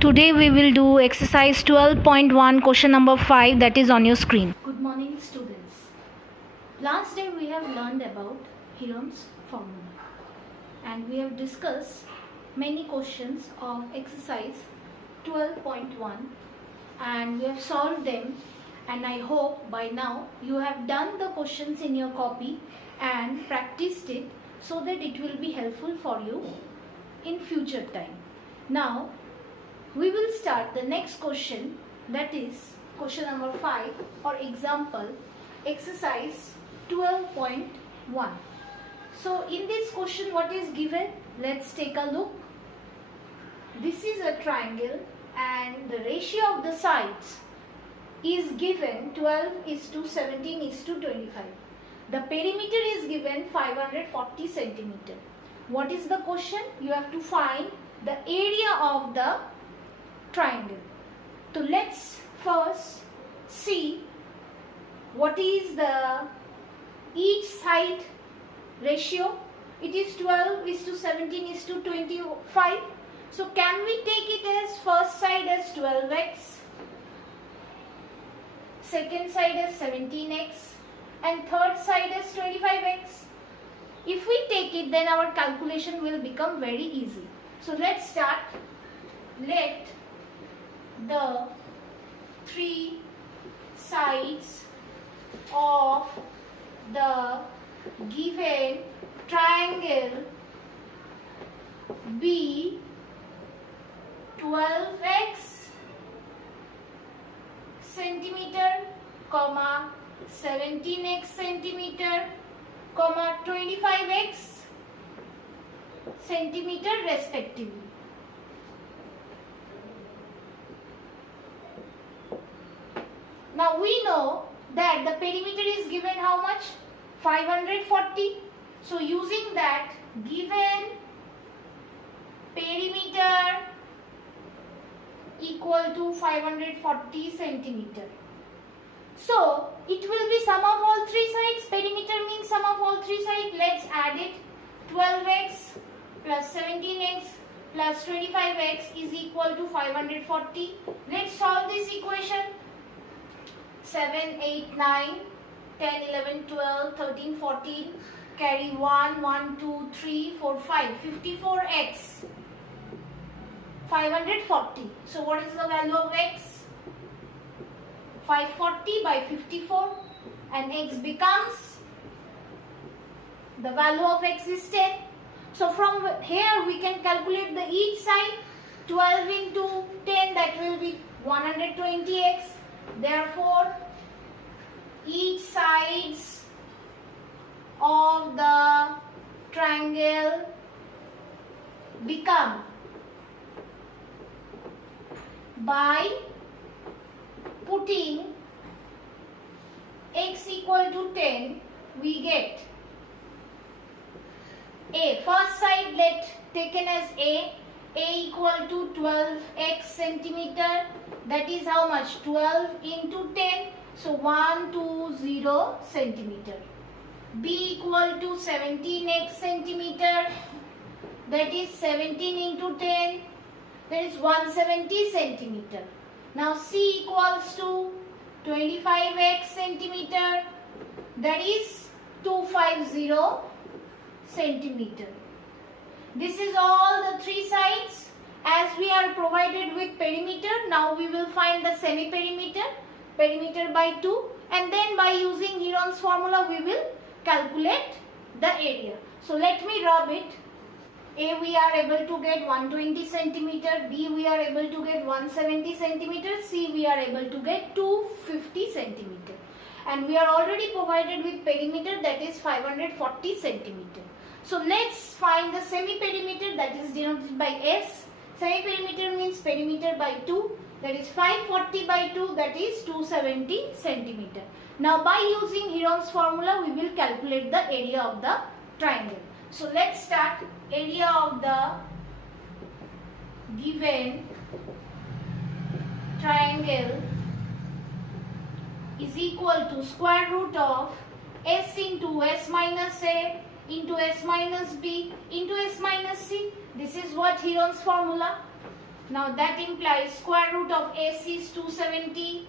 Today we will do exercise 12.1 question number 5 that is on your screen. Good morning students. Last day we have learned about Heron's formula and we have discussed many questions of exercise 12.1 and we have solved them, and I hope by now you have done the questions in your copy and practiced it so that it will be helpful for you in future time. Now we will start the next question, that is question number 5 or example exercise 12.1. So in this question what is given? Let's take a look. This is a triangle and the ratio of the sides is given 12:17:25. The perimeter is given 540 centimeter. What is the question? You have to find the area of the triangle. So let's first see what is the each side ratio. It is 12:17:25. So can we take it as first side as 12x, second side as 17x and third side as 25x? If we take it, then our calculation will become very easy. So let's start. Let the three sides of the given triangle be 12x centimeter, 17x centimeter, 25x centimeter respectively. Now we know that the perimeter is given how much? 540. So using that, given perimeter equal to 540 centimeter. So it will be sum of all three sides. Perimeter means sum of all three sides. Let's add it. 12x plus 17x plus 25x is equal to 540. Let's solve this equation. 7, 8, 9, 10, 11, 12, 13, 14, carry 1, 1, 2, 3, 4, 5, 54x, 540. So what is the value of x? 540 by 54, and x becomes, the value of x is 10. So from here we can calculate the each side. 12 into 10, that will be 120x. Therefore, each sides of the triangle become, by putting x equal to 10, we get A. First side let taken as A equal to 12x centimeter, that is how much? 12 into 10, so 120 centimeter. B equal to 17x centimeter, that is 17 into 10, that is 170 centimeter. Now C equals to 25x centimeter, that is 250 centimeter. This is all the three sides. As we are provided with perimeter, now we will find the semi-perimeter, perimeter by 2, and then by using Heron's formula we will calculate the area. So let me rub it. A we are able to get 120 centimeter, B we are able to get 170 centimeter, C we are able to get 250 centimeter. And we are already provided with perimeter, that is 540 centimeter. So let's find the semi-perimeter, that is denoted by S. Semi-perimeter means perimeter by 2, that is 540 by 2, that is 270 centimeter. Now by using Heron's formula we will calculate the area of the triangle. So let's start. Area of the given triangle is equal to square root of S into S minus A into S minus B into S minus C. This is what Heron's formula. Now that implies square root of AC is 270.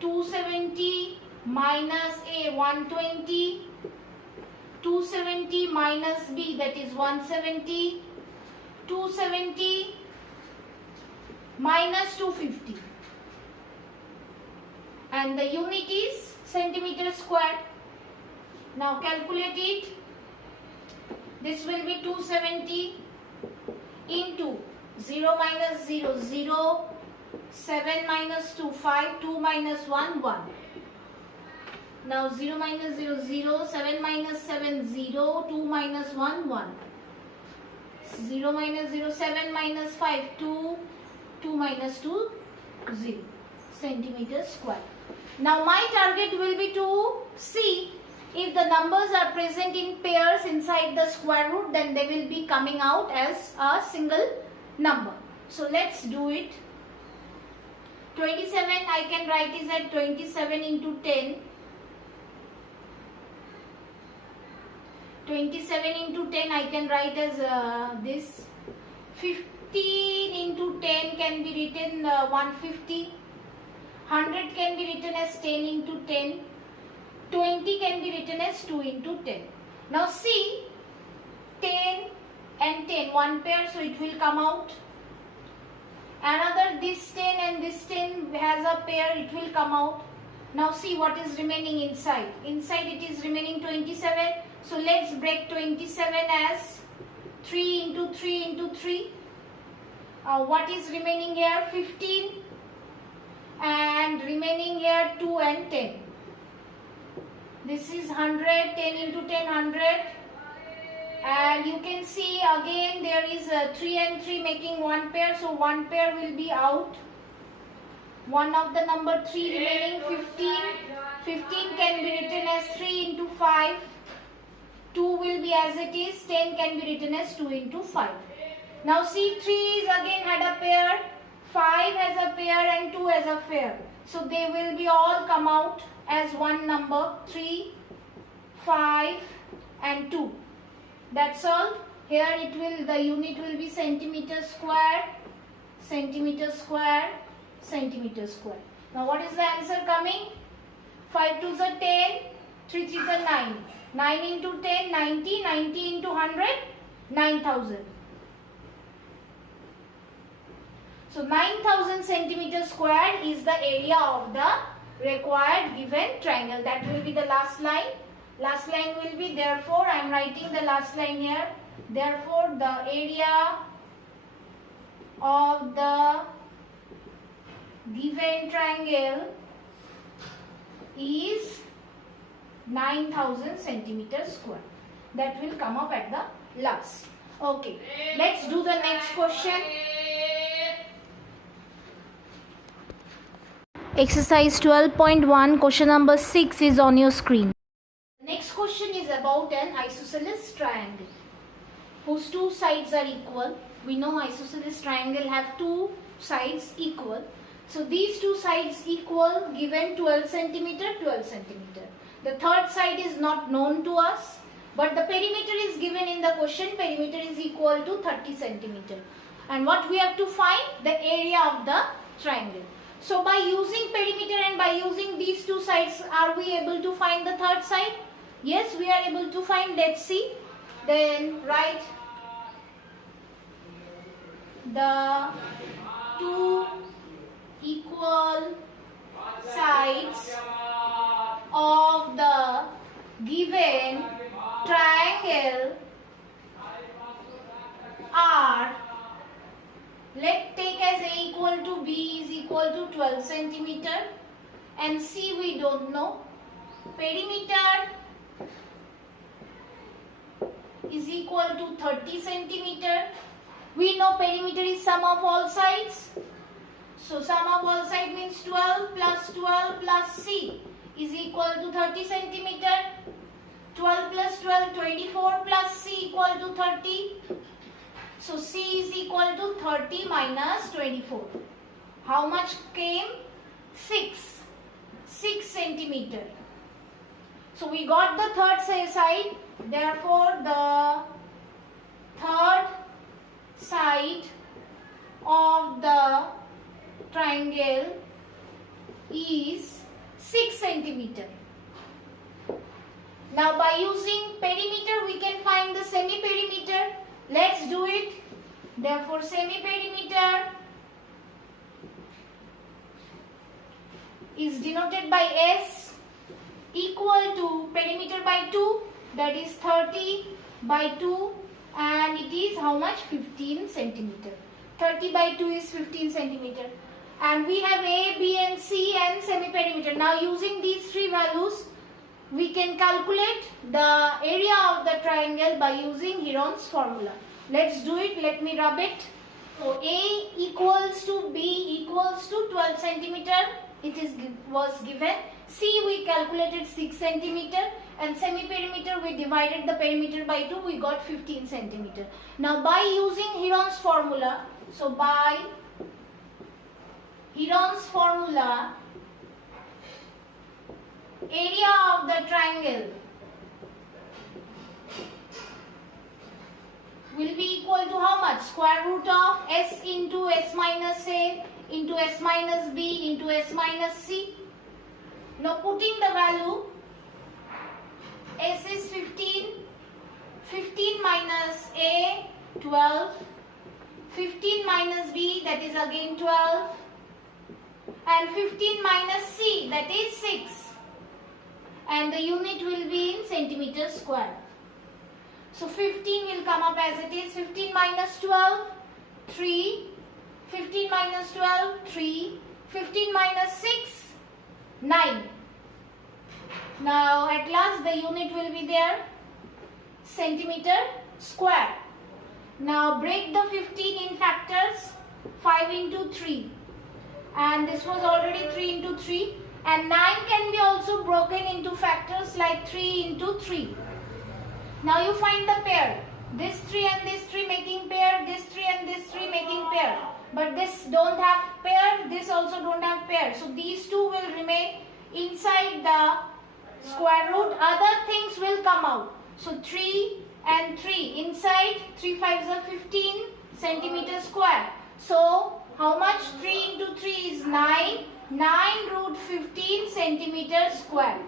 270 minus A 120. 270 minus B, that is 170. 270 minus 250. And the unit is centimeter square. Now calculate it. This will be 270 into 0 minus 0, 0, 7 minus 2, 5, 2 minus 1, 1. Now 0 minus 0, 0, 7 minus 7, 0, 2 minus 1, 1. 0 minus 0, 7 minus 5, 2, 2 minus 2, 0 centimeter square. Now my target will be to see if the numbers are present in pairs inside the square root, then they will be coming out as a single number. So let's do it. 27 I can write is at 27 into 10. 27 into 10 I can write as this. 15 into 10 can be written 150. 100 can be written as 10 into 10. 20 can be written as 2 into 10. Now see, 10 and 10, one pair, so it will come out. Another, this 10 and this 10 has a pair, it will come out. Now see what is remaining inside. Inside it is remaining 27. So let's break 27 as 3 into 3 into 3. What is remaining here? 15. And remaining here 2 and 10. This is 100, 10 into 10, 100. And you can see again there is 3 and 3 making one pair. So one pair will be out. One of the number 3 remaining 15. 15 can be written as 3 into 5. 2 will be as it is. 10 can be written as 2 into 5. Now see, 3 is again had a pair. 5 has a pair and 2 has a pair. So they will be all come out as one number. 3, 5 and 2. That's all. Here it will, the unit will be centimeter square, centimeter square, centimeter square. Now what is the answer coming? 5 2s are 10, 3 3s are 9. 9 into 10, 90, 90 into 100, 9,000. So 9,000 centimeter square is the area of the required given triangle. That will be the last line. Last line will be, therefore, I am writing the last line here. Therefore, the area of the given triangle is 9,000 centimeters square. That will come up at the last. Okay, let's do the next question. Exercise 12.1, question number 6 is on your screen. The next question is about an isosceles triangle whose two sides are equal. We know isosceles triangle have two sides equal. So these two sides equal, given 12 centimeter, 12 centimeter. The third side is not known to us, but the perimeter is given in the question. Perimeter is equal to 30 centimeter. And what we have to find? The area of the triangle. So by using perimeter and by using these two sides, are we able to find the third side? Yes, we are able to find. Let's see. Then write the two equal sides of the given triangle are, let's take as A equal to B is equal to 12 centimeter and C we don't know. Perimeter is equal to 30 centimeter. We know perimeter is sum of all sides. So sum of all sides means 12 plus C is equal to 30 centimeter. 12 plus 12, 24 plus C equal to 30. So C is equal to 30 minus 24. How much came? 6 centimeter. So we got the third side. Therefore the third side of the triangle is 6 centimeter. Now by using perimeter we can find the semi-perimeter. Let's do it. Therefore semi-perimeter is denoted by S equal to perimeter by 2, that is 30 by 2, and it is how much? 15 centimeter. 30 by 2 is 15 centimeter. And we have A, B and C and semi-perimeter. Now using these three values we can calculate the area of the triangle by using Heron's formula. Let's do it. Let me rub it. So A equals to B equals to 12 centimeter. It was given. C we calculated 6 centimeter, and semi-perimeter we divided the perimeter by 2, we got 15 centimeter. Now by using Heron's formula, so by Heron's formula, area of the triangle will be equal to how much? Square root of S into S minus A into S minus B into S minus C. Now putting the value, S is 15, 15 minus A, 12, 15 minus B, that is again 12, and 15 minus C, that is 6, and the unit will be in centimeter square. So 15 will come up as it is. 15 minus 12, 3, 15 minus 12, 3, 15 minus 6, 9. Now at last the unit will be there, centimeter square. Now break the 15 in factors, 5 into 3, and this was already 3 into 3, and 9 can be also broken into factors like 3 into 3. Now you find the pair, this 3 and this 3 making pair, this 3 and this 3 making pair, but this don't have pair, this also don't have pair, so these two will remain inside the square root, other things will come out. So 3 and 3 inside, 3 5s are 15 centimeter square. So how much? 3 into 3 is 9, 9 root 15 centimeter square.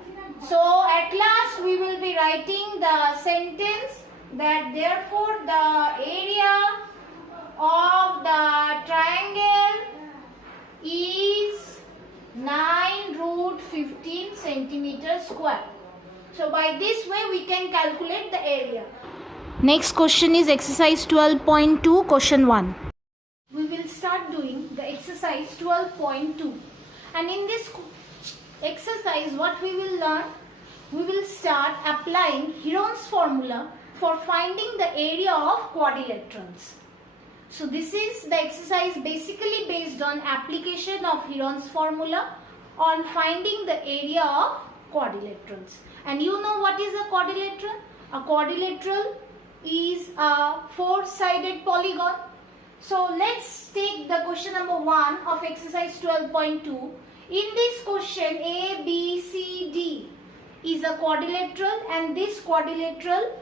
So at last we will be writing the sentence that therefore the area of the triangle is 9 root 15 centimeter square. So by this way we can calculate the area. Next question is exercise 12.2, question 1. We will start doing the exercise 12.2, and in this exercise what we will learn, we will start applying Heron's formula for finding the area of quadrilaterals. So this is the exercise basically based on application of Heron's formula on finding the area of quadrilaterals. And you know what is a quadrilateral? A quadrilateral is a four-sided polygon. So let's take the question number 1 of exercise 12.2. In this question, A, B, C, D is a quadrilateral, and this quadrilateral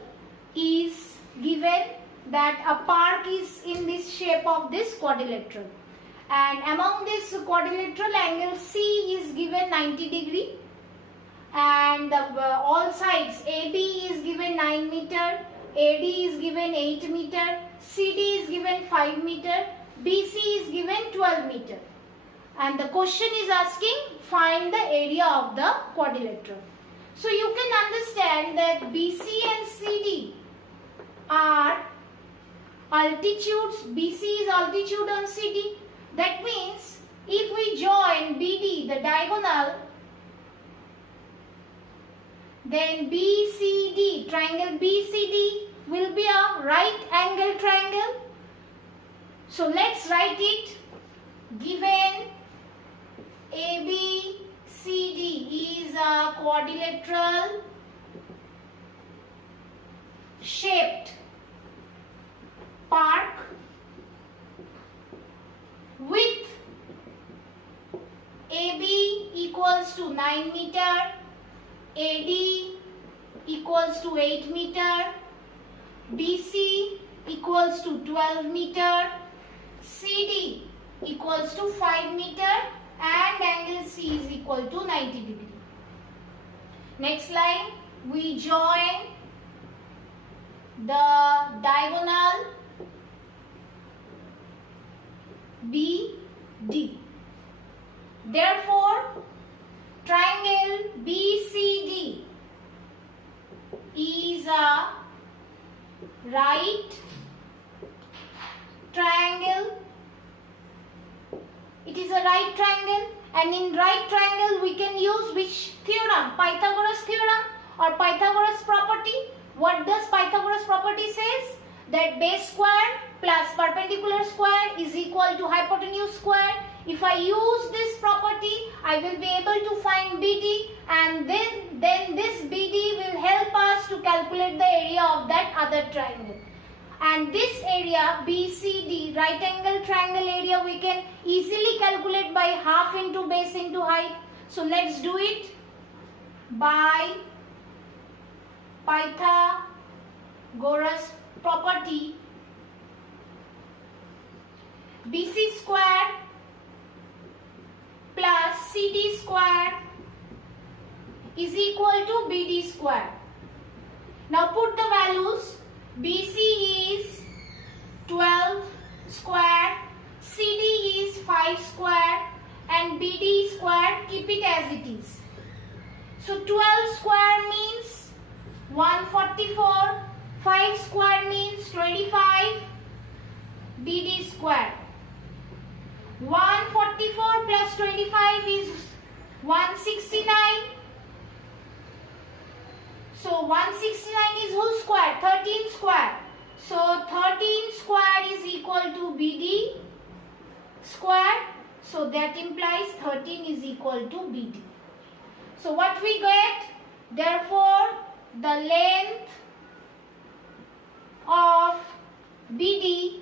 is given that a park is in this shape of this quadrilateral, and among this quadrilateral angle C is given 90 degree, and all sides AB is given 9 meter, AD is given 8 meter, CD is given 5 meter, BC is given 12 meter, and the question is asking find the area of the quadrilateral. So you can understand that BC and CD are altitudes. BC is altitude on CD. That means if we join BD, the diagonal, then BCD, triangle BCD will be a right angle triangle. So let's write it. Given ABCD is a quadrilateral shaped park with AB equals to 9 meter, AD equals to 8 meter, BC equals to 12 meter, CD equals to 5 meter and angle C is equal to 90 degree. Next line, we join the diagonal BD. Therefore, triangle BCD is a right triangle. It is a right triangle, and in right triangle we can use which theorem? Pythagoras theorem or Pythagoras property. What does Pythagoras property says? That base square plus perpendicular square is equal to hypotenuse square. If I use this property, I will be able to find BD, and then this BD will help us to calculate the area of that other triangle. And this area BCD, right angle triangle area, we can easily calculate by half into base into height. So let's do it by Pythagoras property. BC square plus CD square is equal to BD square. Now put the values. BC is 12 square, CD is 5 square, and BD square, keep it as it is. So 12 square means 144, 5 square means 25, BD square. 144 plus 25 is 169. So 169 is whose square? 13 square. So 13 square is equal to BD square. So that implies 13 is equal to BD. So what we get? Therefore, the length of BD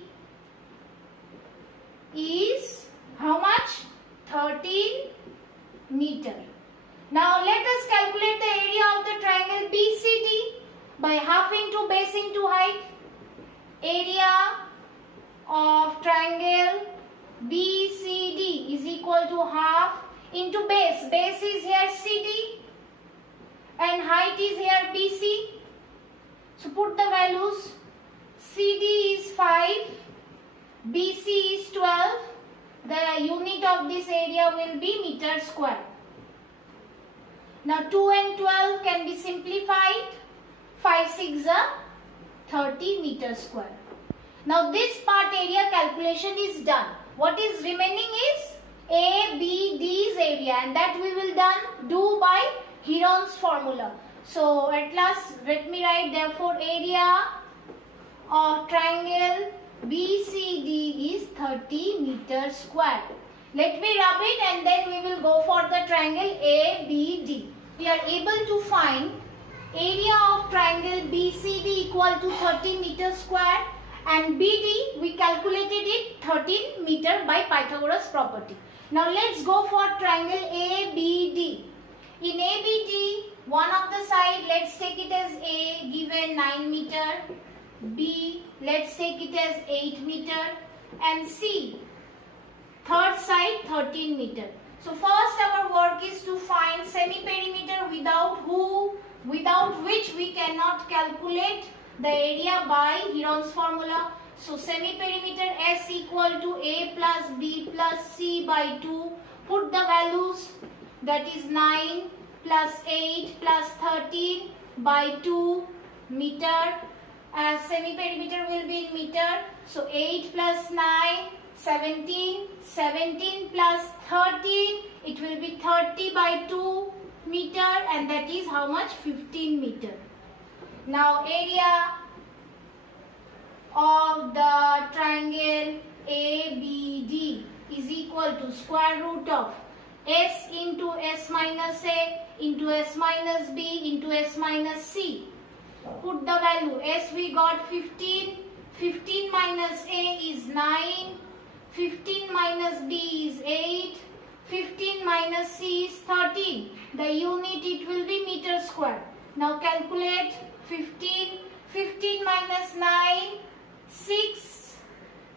is how much? 13 meter. Now let us calculate the area of the triangle BCD by half into base into height. Area of triangle BCD is equal to half into base. Base is here CD and height is here BC. So put the values. CD is 5, BC is 12. The unit of this area will be meter square. Now 2 and 12 can be simplified. 5 6 are 30 meter square. Now this part area calculation is done. What is remaining is ABD's area, and that we will do by Heron's formula. So at last let me write, therefore area of triangle BCD is 30 meter square. Let me rub it and then we will go for the triangle ABD. We are able to find area of triangle BCD equal to 30 meter square, and BD we calculated it 13 meter by Pythagoras property. Now let's go for triangle ABD. In ABD, one of the side, let's take it as A, given 9 meter, B, let's take it as 8 meter, and C, third side 13 meter. So first our work is to find semi-perimeter without which we cannot calculate the area by Heron's formula. So semi-perimeter S equal to A plus B plus C by 2. Put the values, that is 9 plus 8 plus 13 by 2 meter, as semi-perimeter will be in meter. So 8 plus 9, 17, 17 plus 13, it will be 30 by 2 meter, and that is how much? 15 meter. Now area of the triangle ABD is equal to square root of S into S minus A into S minus B into S minus C. Put the value. S we got 15. 15 minus A is 9. 15 minus B is 8. 15 minus C is 13. The unit, it will be meter square. Now calculate 15. 15 minus 9, 6.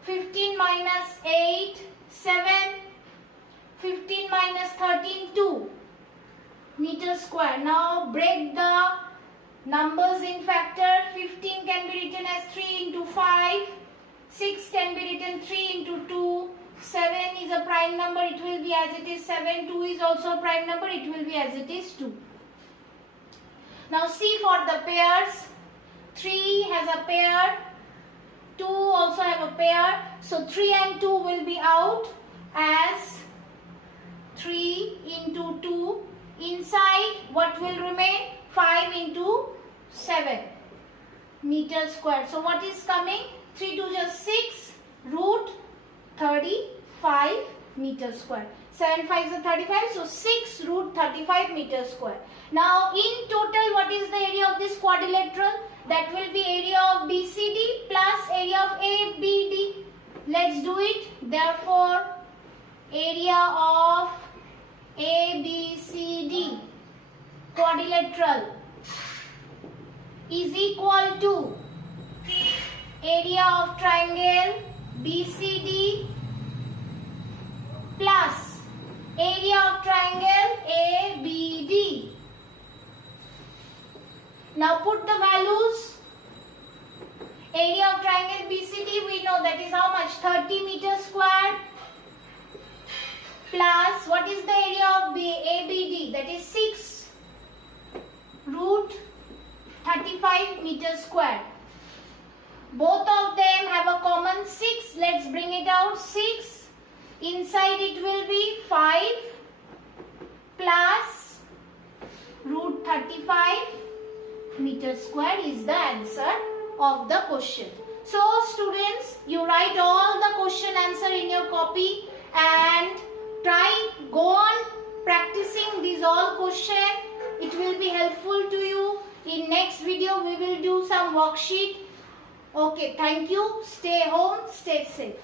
15 minus 8, 7. 15 minus 13, 2 meter square. Now break the numbers in factor. 15 can be written as 3 into 5. 6 can be written 3 into 2. 7 is a prime number, it will be as it is 7. 2 is also a prime number, it will be as it is 2. Now see for the pairs. 3 has a pair, 2 also have a pair. So 3 and 2 will be out as 3 into 2. Inside what will remain? 5 into 7 meter square. So what is coming? 3 to just 6 root 35 meter square. 7 5 is 35, so 6 root 35 meter square. Now in total what is the area of this quadrilateral? That will be area of BCD plus area of ABD. Let's do it. Therefore area of ABCD quadrilateral is equal to area of triangle BCD plus area of triangle ABD. Now put the values. Area of triangle BCD we know that is how much? 30 meter square plus what is the area of ABD? That is 6 root 35 meter square. Both of them have a common 6. Let's bring it out. 6. Inside it will be 5 plus root 35 meter square is the answer of the question. So students, you write all the question answer in your copy and go on practicing these all question. It will be helpful to you. In next video we will do some worksheet. Okay, thank you. Stay home, stay safe.